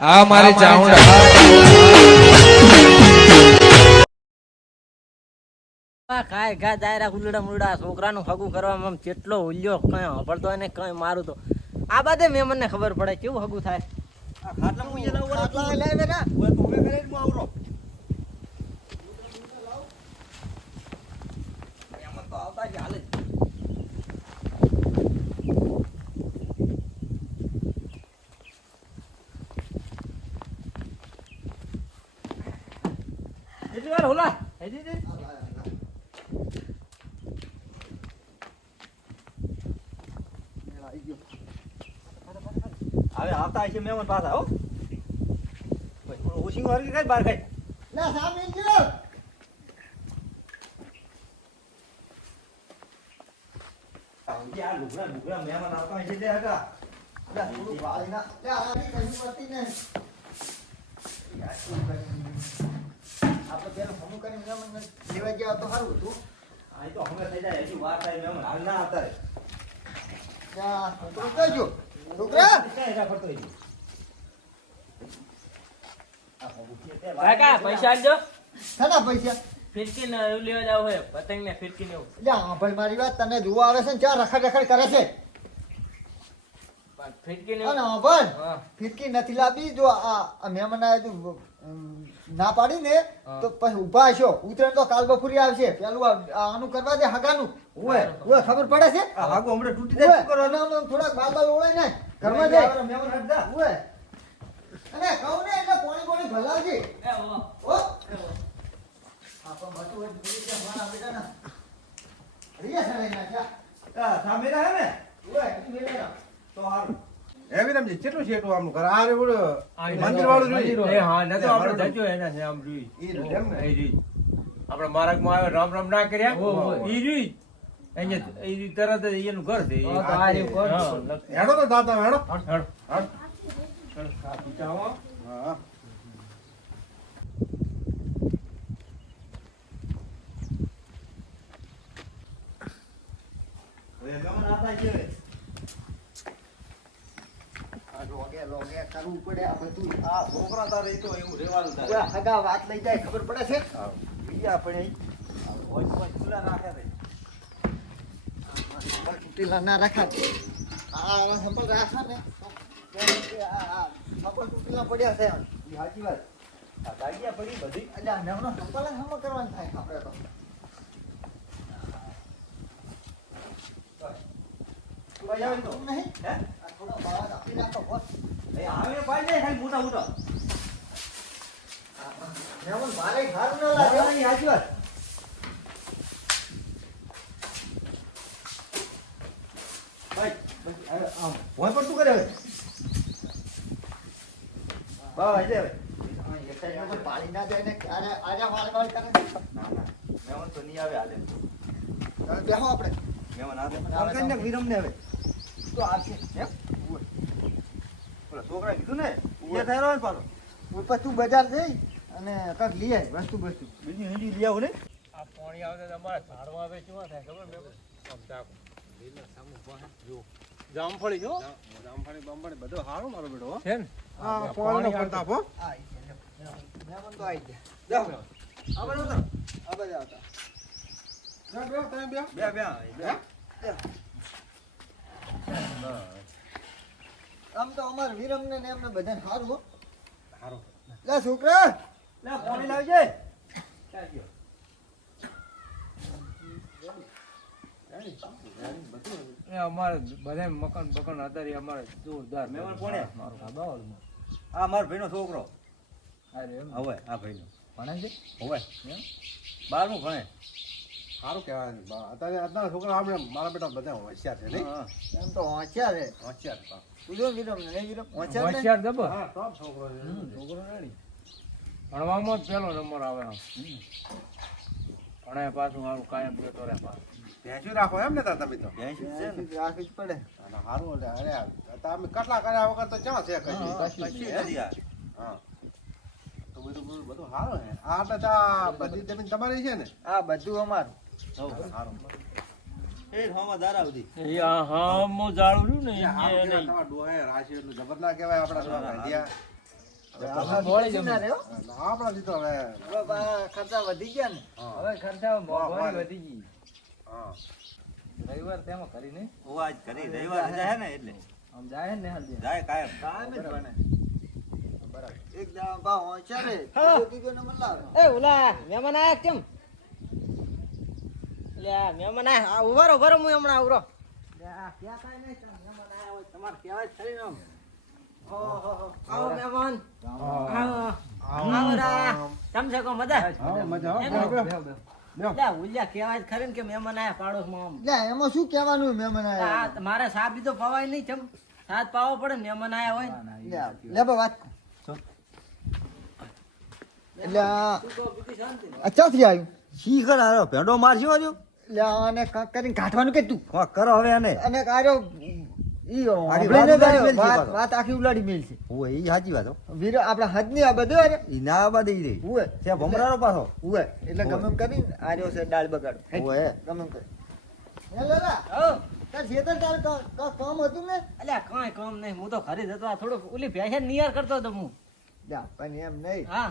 આ મારી ચાઉંડા આ ખાય ખા દાયરા ઉલડા મુલડા. છોકરાનું હગું કરવામાં કેટલો ઉલ્યો કઈ હંભળતો હોય ને કઈ મારું તો. આ બાદે મેં મને ખબર પડે કેવું હગું થાય. આવતા જ. જ. વાર હોલા હજી હજી. હવે આવતા હશે મહેમાન પાછા હો ઉશિંગ વાળી કઈ બાર કઈ લે સામે ગયો આ લુગડા લુગડા મહેમાન આવતા હશે લે હગા લે થોડું વાળી ના લે આની કઈ પડતી ને આપણે પેલા કરીને લેવા ગયા તો સારું હતું. આ તો હવે થઈ જાય હજી વાર થાય મહેમાન હાલ ના આવતા છોકરો. કહેજો છોકરા કઈ ફરતો કાકા પૈસા આપજો. શાના પૈસા? ફિરકી ને એવું લેવા જાવ હોય પતંગ ને ફિરકી ને એવું. ભાઈ મારી વાત તને જોવા આવે છે ને ચા રખડ રખડ કરે છે. ફિરકી ને હા. ફિરકી નથી લાવી જો આ મહેમાન આવે તો અમ, ના પાડી ને તો પછી ઊભા હશો ઉતરે તો કાલ બપોરી આવશે. પેલું આનું કરવા દે હગાનું. ઓય ઓય ખબર પડે છે? હાગો હમણાં તૂટી જાય શું? આમ આમ થોડાક બાલ બાલ ઓળે ને ઘરમાં જાય. ઓય અને કહું ને એટલે કોણી કોણી ભલાવજી. એ ઓ. આપણ મતું હોય ભૂલી ગયા મારા બેટાના. રિયા સરાઈ ના આ સામે રહે ને? ઓય તો હારું. એવી કેટલું છેટું આમનું ઘર આ મંદિર વાળું એ હા નતો આપણે જજો એના છે આમ જોઈ. ઈ રહ્યું એમ ને? એ જોઈ. આપણે માર્ગમાં આવે રામ રામ ના કર્યા. એ ઈ જોઈ. અહીંયા ઈ તરત જ એનું ઘર છે. હેડો તો દાદા હેડો. હળ, હળ. હળ. આ પીછામાં. હા હવે મહેમાન આવતા હશે હવે. આ રોગે રોગે કરવું પડે આ બધું. આ છોકરા તારે તો એવું રહેવાનું થાય હગા વાત લઈ જાય ખબર પડે છે? બીજા પણ ખુલ્લા રાખે છે તૂટેલા ના રાખા. આ સંપલ રાખા ને સંપલ તૂટેલા પડ્યા છે. સાચી વાત. આ જાગ્યા પડી બધી. એટલે નવનો સંપલ જ હમ કરવાનું થાય આપણે તો. નહીં? થોડો બાળક આપી નાખો બોસ. બસ ભોંય શું કરે હવે? બા ભાઈ હવે. પાણી ના જાય ને ક્યારે? આજા મારે મારે કરે ના ના મહેમાન તો નહીં આવે હાલે. બેહો આપણે. મહેમાન આવે. વિરમ ને હવે? તો આવશે. એમ? ઓલા છોકરા કીધું ને એ થયેલો ને પાછો. ઉપર તું બજાર જઈ અને કંઈક લઈ આય વસ્તુ વસ્તુ બીજી હિન્દી લઈ આવું ને. આ પાણી આવે તો અમારે ઝાડવા આવે કેવા થાય ખબર મેં ચાકુ. જો. જામફળી જો જામફળી બામફળી બધું સારું મારો બેટો હો. છે ને? આ પાણી આવે. પ્રતાપ હો. આ મહેમાન તો આવી ગયા. જાઓ આ બધું ઉતરો. આ બે હતા બે બેહો. બે બે બે. આમ તો અમાર વિરમ ને એમને બધાને સારું સારું લે છોકરા. લે પાણી લાવજે. અમારે બધા મકાન બકાન હતા અમારે જોરદાર મહેમાન કોણ? મારો. આ મારો ભાઈનો છોકરો. અરે એમ. હવે આ ભાઈનો. ભણે છે? હવે. બારમું ભણે. સારું કહેવાય અત્યારે અત્યારના છોકરા આપણે મારા બેટા બધા હોશિયાર છે નહીં? એમ તો હોંચ્યા રે હોશિયાર. તું જો વિરમ નહીં વિરમ હોશિયાર જબર? હા top છોકરો છે. છોકરો ભણવામાં જ પહેલો નંબર આવે આમ ભણે પાછું મારું કાયમ જતો રહે ભેંસું રાખો એમ ને તમે તો? છે ને. રાખવી જ પડે. અને સારું એટલે અરે તમે કેટલા કર્યા વગર તો ક્યાં છે કઈ? હા તો બધું બધું બધું સારું છે આ એટલે બધી જમીન તમારી છે ને? આ બધું અમારું. છું. રવિવાર તેમાં કરી ને. ઓ આજ કરી રવિવાર ને એટલે. આમ જાય ને જાય કાયમ. કાયમ જ બને. એક દાડો બા હોંચ્યા રે, હા. બીજો ત્રીજો નંબર એ ઓલા મહેમાન આયા કેમ? મહેમાન આયા. આ ઊભા રહો હું હમણાં આવરો લે ક્યાં કાંઈ નહીં મહેમાન આયા હોય તમારે કહેવાય ખરી ને આવો મહેમાન. આવો. આવો રા કેમ કો મજા? મજા? મારે સાપ બીજો તો પવાય નહીં ચમ. સાત પાવો પડે ને મહેમાન આયા હોય ને. લે, વાત એટલે. આ ચોથી આવ્યું? શી કર હારો ભેંડો મારશો હજુ? લે આને કરીને કાઢવાનું કે તું? હા કરો હવે આને. અને કાર્યો ઈ આપણે વાત વાત આખી ઉલાડી મેલ છે ઓય ઈ સાચી વાત હો. વીર આપણા હદની આ બધું અરે ઈ ના આ બધી રે ઉવે છે ભમરાનો પાછો. ઉવે એટલે ગમે એમ કરીને આર્યો છે દાળ બગાડો ઓય ગમે એમ કરી. હે લોલા હો તાર જેતર તાર કામ હતું ને? અલ્યા કાંઈ કામ નહીં. હું તો ઘરે જતો આ થોડુંક ઓલી ભેંસે નિયર કરતો તો હું. પણ એમ નહીં. હા.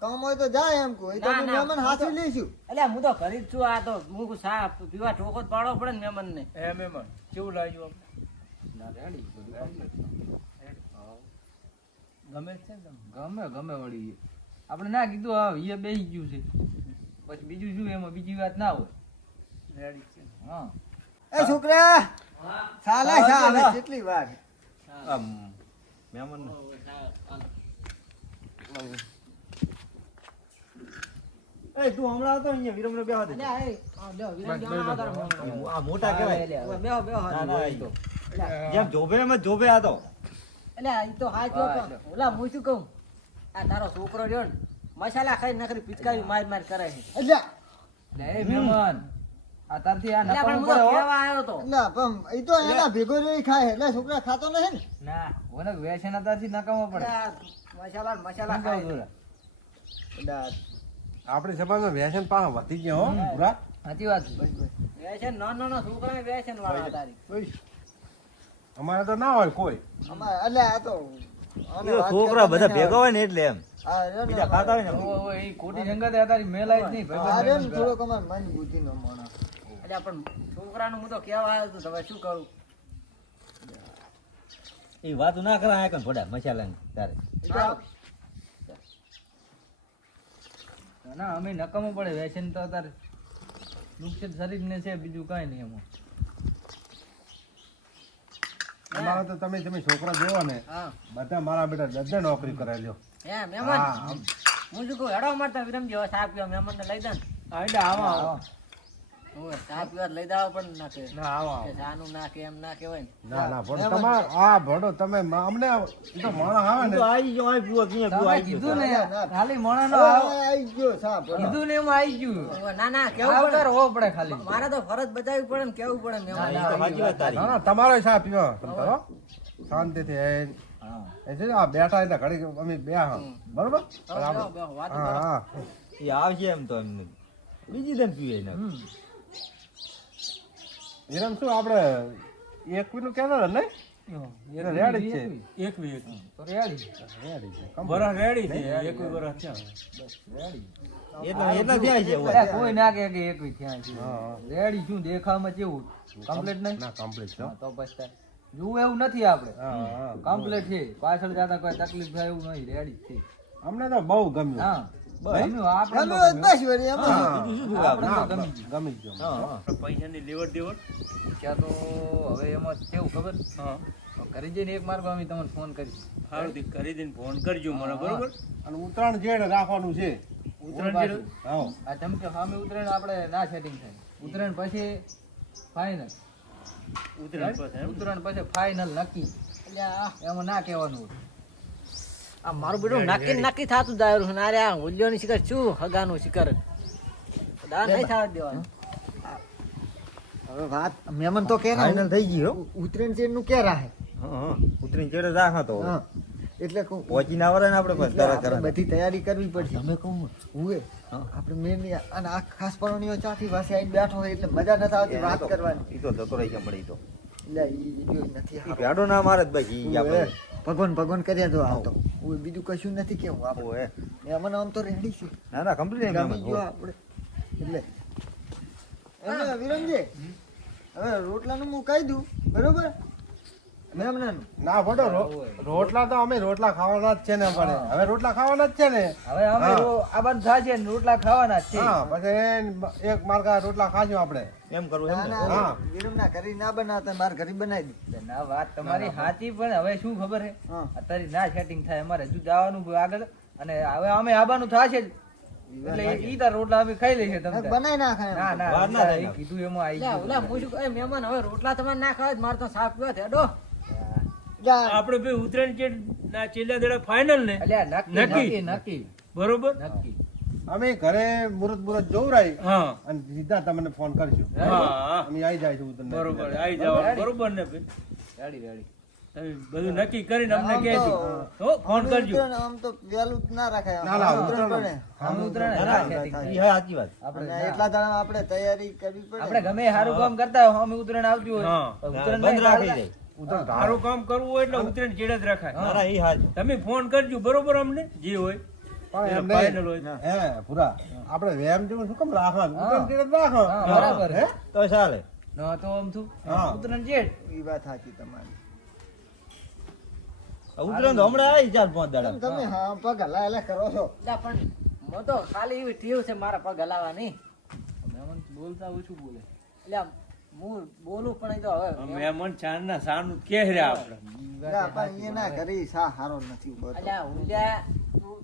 કામ હોય તો જાય એમ કોઈ તો મહેમાન હાથે લઈશું. અલ્યા હું તો ઘરે જ છું. આ તો હું સા પીવા ઠોકો જ પાડવો પડે ને મહેમાન ને એ એમ કેવું લાગ્યું. ગમે છે ને ગમે ગમે વળી. આપણે ના કીધું હા એ બેસી ગયું છે. પછી બીજું શું એમાં? બીજી વાત ના હોય. રેડી છે. હા. એ છોકરા સાલા છે કેટલી વાર? આમ મહેમાન એ તું હમણાં હતો અહીંયા વિરમનો બેહવા દે. આ મોટા કહેવાય. હવે બેહો, બેહો, ના ના તો. જેમ જોબે એમ જોબે આ તો. અલ્યા, તો હા, જો ઓલા હું શું કહું? આ તારો છોકરો રહ્યો ને મસાલા ખાઈ નખરી પિચકારી માર માર કરે છે. એટલે લે એ મહેમાન. આ તારથી આ અલ્યા, ઉપર. કહેવા આવ્યો તો ના પણ એ તો એના ભેગો રહી ખાય એટલે છોકરા ખાતો નહીં ને? ના ઓને વેસન તારથી નકામો પડે. મસાલા મસાલા ખાય એટલે આપણી સમાજમાં વ્યસન પાસે વધી ગયો હો. પૂરા સાચી વાત વ્યસન નાનો નાનો છોકરા વ્યસન વાળા તારીખ અમારે તો ના હોય કોઈ. એટલે આ તો છોકરા બધા ભેગા હોય ને એટલે એમ. ને બીજા ખાતા હોય ને ખોટી સંગત તારી મેલાય જ નહીં ને. થોડોક અમાર મન બુદ્ધિનો માણસ. અલ્યા પણ છોકરાનું હું તો કહેવા આવ્યો તો હવે શું કરું? એ વાતો ના કરા આ કન ભડા મસાલાની તારે હા. ના અમે નકામું પડે વેસન તો અત્યારે નુકસાન શરીરને છે બીજું કાંઈ નહીં એમાં. અમારે તો તમે તમે છોકરા જોવો ને બધા મારા બેટા બધા નોકરી કરાવ્યો હે મહેમાન. હા. હું શું કહું હેડો મારતા વિરમ હવે ચા પીવા મહેમાન ને લઈ દે ને. હા, એટલે આવા આવા. મારે તો ફરજ બજાવવી પડે ને કેવું પડે તમારો સા પીવો. ને, આ બેઠા એટલે ઘડી અમે બે હા. બરોબર? હા કરો. હા. એ આવશે એમ તો એમને. બીજી દમ પીવે. વિરમ શું આપણે એક નું કહેતા ને રેડી છે. એકવી, એકવી. રેડી રેડી છે વરસ રેડી છે. એકવી વરસ થયા બસ રેડી. એટલા એટલા થયા છે કોઈ ના કે કે એકવી થયા છે. રેડી શું દેખાવમાં જેવું કમ્પ્લીટ નહીં? ના કમ્પ્લીટ છો તો પછી જોવું એવું નથી આપણે. કમ્પ્લીટ છે. પાછળ જતા કોઈ તકલીફ થાય એવું નહીં. રેડી છે. અમને તો બહુ ગમ્યું. હા. પૈસાની લેવડ દેવડ. ત્યાં તો હવે એમાં કેવું ખબર? જઈને એક માર્ગ અમે તમને ફોન સારું કરી દઈને ફોન કરજો મને બરોબર? અને ઉત્તરાયણ જેડ રાખવાનું છે. ઉત્તરાયણ જેવું? હા. આ ચમકે સામે ઉત્તરાયણ આપણે ના સેટિંગ થાય. ઉત્તરાયણ પછી ફાઇનલ ઉત્તરાયણ પછી ઉત્તરાયણ પછી ફાઇનલ નક્કી. અલ્યા, એમાં ના કહેવાનું હોય. આ મારું બેટું નાકી નાકી થાતું જ આવ્યું છે. ને અરે આ હુલિયોની શિખર શું હગાનું શિખર દા નહીં થવા દેવાનું. હવે વાત મેમન તો કે ફાઇનલ થઈ ગયો ઉતરેન ચેડનું કે રાહે? ઉતરેન ચેડ રાખા તો હા. એટલે કહું આવડે ને આપણે એટલે તરત આપણે બધી તૈયારી કરવી પડશે. અમે કહું હુએ આપણે મેન અને આ ખાસ પરણીઓ ચાથી પાસે આવીને બેઠો હોય એટલે મજા નથી આવતી વાત કરવાની. એ તો જતો રહી ગયા મળે તો. ભેડો ના મારે જ બાકી ઈ ભગવાન ભગવાન કર્યા તો આવતો હું બીજું કશું નથી કેવું આપણે હે મહેમાન આમ તો રેડી છે. ના ના કમ્પ્લીટ ગમી આપણે એટલે. એટલે વિરમજી હવે રોટલાનું હું કહી દઉં બરોબર? ના ફોટો રોટલા તો અમે રોટલા ખાવાના જ છે ને પણ હવે રોટલા ખાવાના જ છે ને? હવે અમે આ બધા છે થશે ને રોટલા ખાવાના જ છે. પછી એક માર્ગા રોટલા ખાશું આપણે. એમ કરવું એમ ના? ને ના હા. ઘરે ના બનાવતા માર ઘરે બનાવી દી ના વાત તમારી સાચી પણ હવે શું ખબર હે? અત્યારે ના સેટિંગ થાય અમારે હજુ જવાનું આગળ. અને હવે અમે આવવાનું થશે જ. એટલે ઈ- તાર રોટલા અમે ખાઈ લઈએ તમે બનાવી ના ખાય ના ના વાર ના થાય કીધું એમાં આવી લ્યા, ઓલા ગયું હું શું કહું, મહેમાન હવે રોટલા તમારે ના ખાવા જ? મારે તો સાફ પીવા થેડો આપણે ભાઈ ઉત્તરાયણ ચેડ ના છેલ્લા દેડા ફાઇનલ ને. નક્કી નક્કી. બરોબર? નક્કી. અમે ઘરે મુરત મુરત જોવું રહી હા. અને સીધા તમને ફોન હા હા. અમે આવી જાય છે બરોબર આવી જાવ બરોબર ને રેડી રેડી. બધું નક્કી કરીને અમને કહેજો. તો- ફોન કરજો. આમ તો વેલું જ ના રાખાય. ના, ના, ઉતરણ. આમ ઉતરણ. હા સાચી વાત. આપણે એટલા દાડા આપણે તૈયારી કરવી પડે. આપણે ગમે સારું કામ કરતા હોય અમે ઉતરણ આવતી હોય. ઉતરણ ઉત્તરાયણ બંધ રાખી. જાય સારું કામ કરવું હોય એટલે ઉત્તરાયણ ચેડે જ રખાય. તમે ફોન કરજો બરોબર અમને? જે હોય. પણ એમ હે પૂરા આપણે વેમ જેવું શું કેમ રાખો. રાખો બરાબર. હે? તો ચાલે. ન તો આમ. હા. ઉત્તરાયણ જેઠ. એ વાત સાચી તમારી. ઉતરણ હમણાં આવી ચાર પાંચ દાડા. તમે હા પગ હલા હલા કરો છો. લ્યા, પણ મો તો ખાલી એવી ટીવ છે મારા પગ હલાવાની મેમન બોલતા ઓછું બોલે? એટલે હું બોલું પણ એ તો હવે મેમન ચાર ના સાનું કે રે આપણે. ના, પણ એ ના કરી સા હારો નથી બોલતો. અલ્યા તું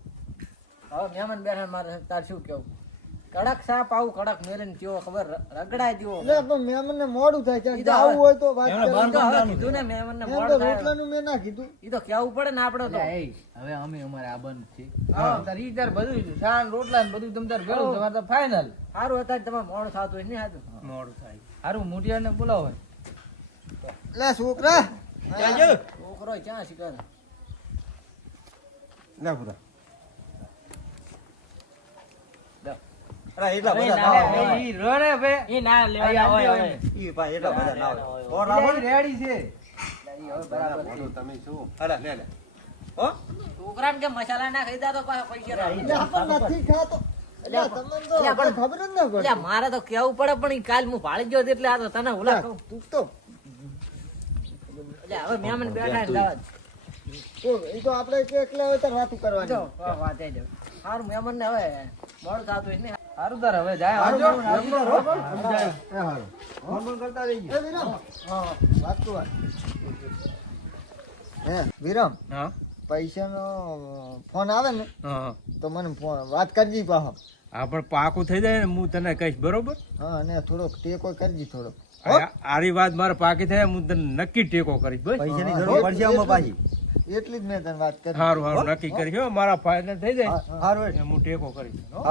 હવે મહેમાન બેઠા મારે તાર શું કેવું? કડક સાપ આવું કડક મેરીને કેવો ખબર? રગડાય દેવો એટલે પણ મહેમાનને મોડું થાય છે હવે- હોય તો વાત કીધું ને મહેમાનને મોડું થાય. રોટલાનું મેં ના કીધું. ઈ તો કેવું પડે ને આપણે તો? હવે અમે અમારે આ બંધ છે. હા. તાર ઈ તાર બધું શાન રોટલા ને બધું તમતાર ભેળું. તમારે તો ફાઇનલ સારું હતા તમારે મોડું થતું હોય નહીં હતું મોડું થાય. સારું મોટિયાર ને બોલાવો. લે છોકરા. છોકરો ક્યાં શીખે લે પૂરા અરે એટલા બધા ના, ના ના, હોય. ઈ રો ને બે એ ના લેવાના હોય ઈ ભાઈ એટલા બધા ના હોય. ઓર એટલે રાખો ઈ ને. રેડી છે. બરાબર તમે શું અરે, લે, લે. હો? છોકરાને કે મસાલા ના ખાઈ તો પાછા પૈસા ના એટલે આપણે નથી ખાતો. એટલે તમને તો એટલે પણ- ખબર જ ના પડે એટલે મારે તો કેવું પડે પણ કાલ હું ભાળી ગયો એટલે આ તો તને ઓલા કહું. તું તો. હવે મેમન બેઠા એટલે જવા દે. તો એ તો આપણે એક એકલા હોય તો વાતું કરવાની. હારું મહેમાન ને હવે મોડું થતું હોય તાર હવે જાય આવજો. આવજો. એ ફોન કરતા રહીજો. એ વિરમ. હા વાત તો હે વિરમ હા. પૈસાનો ફોન આવે ને હા તો મને ફોન વાત કરજી પાછો. હા પણ પાકું થઈ જાય ને હું તને કહીશ બરોબર? હા અને થોડોક ટેકો કરજી થોડોક. આરી વાત મારે પાકી થાય હું તને નક્કી ટેકો કરીશ બસ. પૈસાની જરૂર પડશે પાછી. એટલી જ. મેં તને વાત કરી. સારું સારું નક્કી કરી. મારા ફાયદા થઈ જાય સારું હારું એ હું ટેકો કરીશ. હો.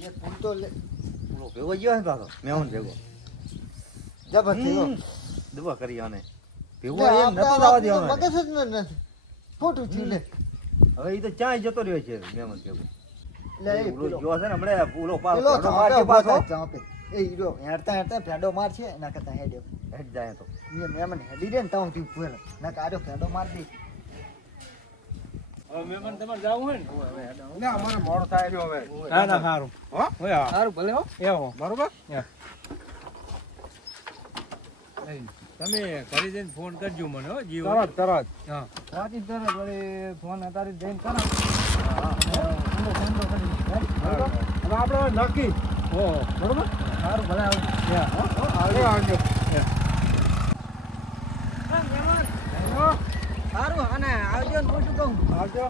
એ ફોન તો પેલો ભેગો ગયો ને પાછો? મહેમાન ભેગો? જબર થયો. દુઆ કરી આને ભેગો એમ નતો વાતનું દેવાનો. મગજ જ નથી. ખોટું થયું લે. હવે એ તો ચાય જતો રહ્યો છે ભેગો. હેડતા હેડતા ફેડો માર છે એના કરતા હેડ્યો. હેડ જાય તો. એ મહેમાન હેડી દે ને તું ફેડો માર દે. તમે ઘરે જઈને ફોન કરજો મને હો જીવ. તરત તરત. હા. વાંચી તરત વળી ફોન અત્યારે જઈને કરો. આપણે નક્કી. હો. બરોબર? સારું ભલે આવજો. આવજો આવજો હા, મહેમાન. સારું અને આવજો ને હું શું કહું. આવજો.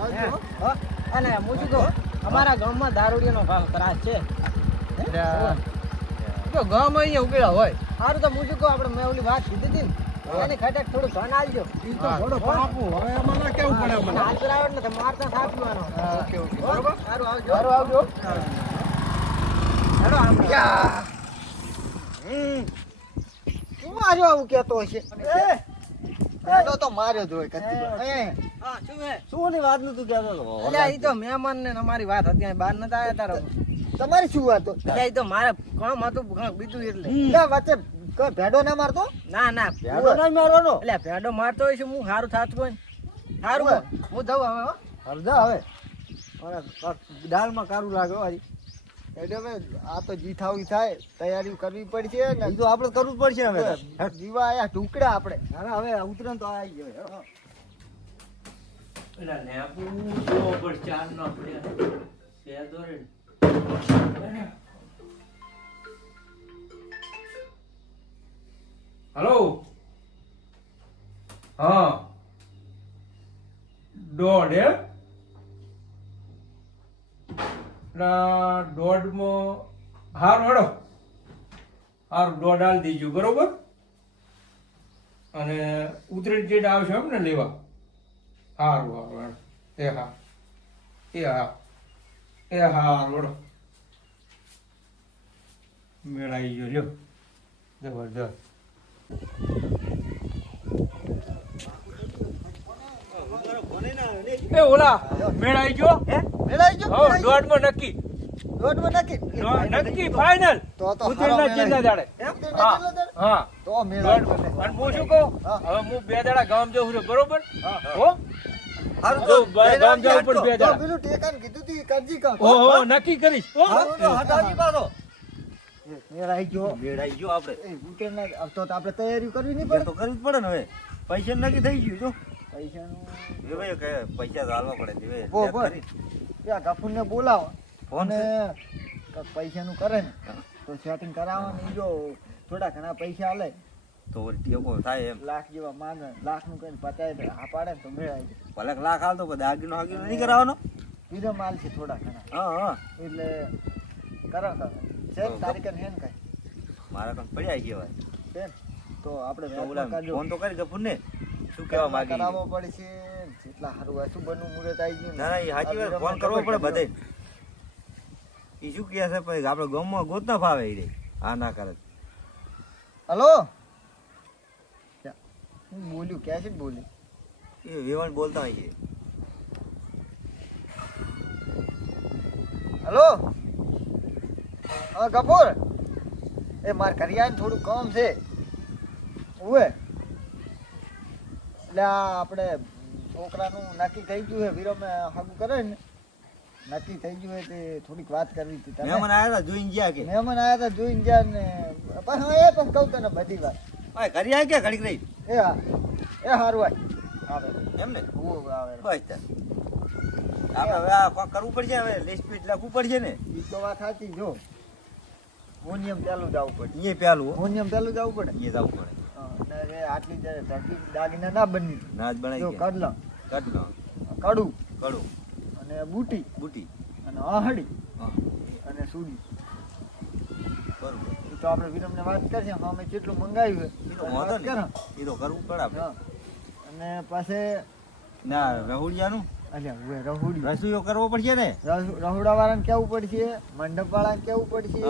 આવજો. અને હું? શું કહું અમારા ગામમાં દારૂડિયાનો ભાવ ત્રાસ છે. તો ગામ અહીંયા ઉકેલા હોય. સારું તો હું શું કહું આપણે મેં ઓલી વાત કીધી હતી ને. એની ખટેક થોડું ધન ઈ તો થોડો હવે કેવું પડે મને હાલ કરાવે એટલે તમે મારતા થાક પીવાનો ઓકે ઓકે. હો? બરોબર? સારું આવજો. સારું આવજો. હેડો આપણે. શું માર્યો આવું કેતો હશે? એ તો માર્યો જ હોય કચ્છી તો. એ, હા, શું હે? શું ની વાતનું કહેતો અલ્યા, ઈ તો મહેમાન ને અમારી વાત હતી અહીં બહાર નતા આવ્યા તારા તમારી શું વાતો અલ્યા, ઈ તો મારે કામ હતું બીજું એટલે. લે, વચ્ચે કોઈ ભેડો ના મારતો? ના ના. ભેડો ના મારવાનો? એટલે ભેડો મારતો હોય છે હું સારું થાતું હોય સારું હોય. હું જઉં હવે હો. હરજા હવે. દાળમાં કારું લાગે હો એટલે આ તો જી થાવી થાય. તૈયારી કરવી પડશે ને. તો આપણે કરવું પડશે હવે જીવા આયા ટુકડા આપણે. અરે હવે ઉતરણ તો આવી ગયો હે. લેબુ જો પર ચાર ના પડ્યા બે દોરે હલો? હા. દોઢ એમ ના દોઢમાં, હાર હેડો. હાર દોઢ હાલ દીજો, બરોબર? અને ઉતરેડ જેટ આવશે એમ ને લેવા. હારું હારું એ હા. એ હા. એ હારું હેડો. મેળાઈ ગયો, લ્યો. જબરદસ્ત એ ઓલા મેળાઈ ગયો? હે? મેળાઈ ગયો? હો દોઢમાં નક્કી. દોડમાં નક્કી? નક્કી ફાઇનલ તો તો ઉતરેડના હારો ચિંતા દાડે. હા હા. તો મેળાઈ. અને હું શું કહું? હવે હું બે દાડા ગામ જઉં છું બરોબર? હો હારું તો તો બ- ગામ જવું પણ બે તો દાડા. પેલું ટેકાને કીધું તું ઈ કરજી કાં. ઓ હો? નક્કી કરીશ. હો? હારું તો હટાવજી પાછો. એ મેળાઈ ગયો. મેળાઈ ગયો આપણે. તો તો તૈયારી કરવી નહીં પડે તો કરવું જ પડે ને હવે. પૈસા નક્કી થઈ ગયું જો. પૈસાનું કે પૈસા ચાલવા પડે ને. ત્યાં ગફુરને બોલાવો. ફોન પૈસાનું કરે ને તો સેટિંગ કરાવવાનું જો થોડા ઘણા પૈસા આલે તો ટેકો થાય એમ. લાખ જેવા માંગે લાખનું કઈ પચાય હા પાડે ને તો મેળાઈ ભલે લાખ હાલ તો કોઈ દાગીનો હાગીનો નહીં કરાવવાનો? બીજો માલ છે થોડા ઘણા. હા હા. એટલે કરો કરો છે તારીખ ને હે ને કઈ. મારા કામ પડ્યા કહેવાય છે તો આપણે. ફોન તો કરી ગફુર ને શું કહેવા માંગી? કરાવવો પડશે? જેટલા સારું હશું બનવું મુહૂર્ત આવી ગયું ને. ના ના સાચી વાત. ફોન કરવો પડે બધે. એ શું કહે છે પછી? આપણે ગામમાં ગોત ના ફાવે એ રે. હા ના કરે. હલો? હું બોલ્યું ક્યાં છે બોલ્યું? એ વિવાન બોલતા હોય છે. હલો? હા કપૂર? એ માર કરિયાને થોડું કામ છે. ઉવે. એટલે આપણે છોકરાનું નક્કી થઈ ગયું છે વિરમે હાગું કરે ને નક્કી થઈ ગયું તે થોડીક વાત કરવી હતી મહેમાન આવ્યા હતા જોઈને ગયા કે? મહેમાન આવ્યા હતા જોઈને ગયા ને પણ એ પણ કહું તને બધી વાત. ભાઈ ઘરે આવી ગયા ઘડીક રહી? એ હા એ હોય. આવે. એમ ને? હું આવે. બસ તાર. આપણે હવે આ કરવું પડશે હવે લિસ્ટ બીટ લખવું પડશે ને? એ તો વાત સાચી જો. મોનિયમ ચાલુ જવું પડે. એ પેલું હો. મોનિયમ ચાલુ જવું પડે. એ જવું પડે. ને આટલી જે દાગીના ના બની નાચ જો બનાવી કડલા. કટલો કડું. કડું. અને બુટી. બુટી. અને આહડી અને સુડી બરોબર. તો આપણે વિરમને વાત કરીએ અમે કેટલું મંગાવ્યું એ તો વાંધો વાત એ તો કરવું પડે આપણે. અને પાસે ના રહુડિયાનું? અલ્યા રહોડી રસોઈઓ કરવો પડશે ને? રહોડા વાળાને કેવું પડશે? મંડપ વાળાને કેવું પડશે?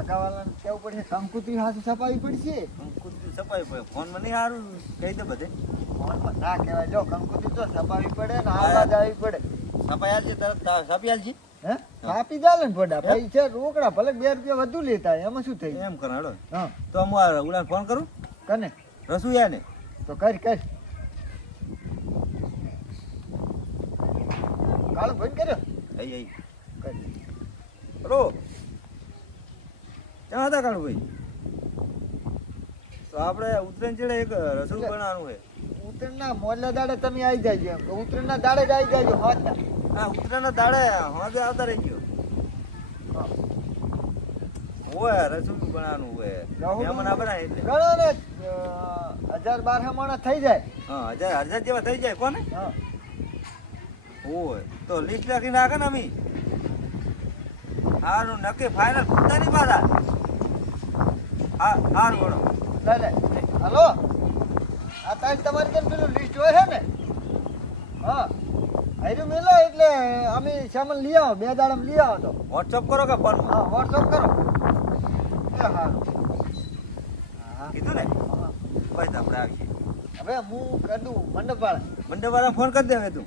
હા હા હકા વાળાને કેવું પડશે કંકુત્રી હાથે છપાવી પડશે. કંકુતરી સફાઈ પડે. ફોનમાં નહીં સારું કહી દે બધે. ફોનમાં ના કહેવાય. જો કંકુત્રી તો છપાવી પડે ને આવાજ આવી પડે. હાલ તરત હાલ હે? છાપી ચાલે ને ફોટા પૈસા રોકડા ભલે બે રૂપિયા વધુ લેતા એમાં શું થઈ? એમ કરો હેડો હા. તો હું આ ઉડાન ફોન કરું? કને? રસોઈયા ને તો કર કર. કાળો ફોન કર્યો? આઈ આઈ. કર. હલો ક્યાં હતા કાળુભાઈ તો આપણે ઉત્તરાયણ ચડે એક રસોડું બનાવવાનું છે ઉત્તરાયણના મોડલા દાડે તમે આવી જાજો એમ. ઉત્તરાયણના દાડે જ આવી જાજો હોજના. હા ઉત્તરાયણના દાડે હોજે આવતા રહી ગયો. હોય રસોડું બનાવવાનું હોય. મહેમાન આ એટલે. ગણો ને હજાર બાર માણસ થઈ જાય. હા હજાર હજાર જેવા થઈ જાય. કોને? હા. હોય. તો લિસ્ટ લખી નાખે ને અમી. હારું નક્કી ફાઇનલ પોતાની પાછા હા હારું બોલો. લે લે હલો. આ તારી તમારી કેમ પેલું લિસ્ટ હોય છે ને? હા. આયરું મેલો એટલે અમે સામાન લઈ આવો બે દાડમ લઈ આવો તો. વોટ્સઅપ કરો કે ફોન હા વોટ્સઅપ કરો. એ હારું. હા. કીધું ને? હા. બસ આપણે આવીએ. હવે હું કદું મંડપવાળા. મંડપવાળા મંડપ ફોન કરી દે હવે તું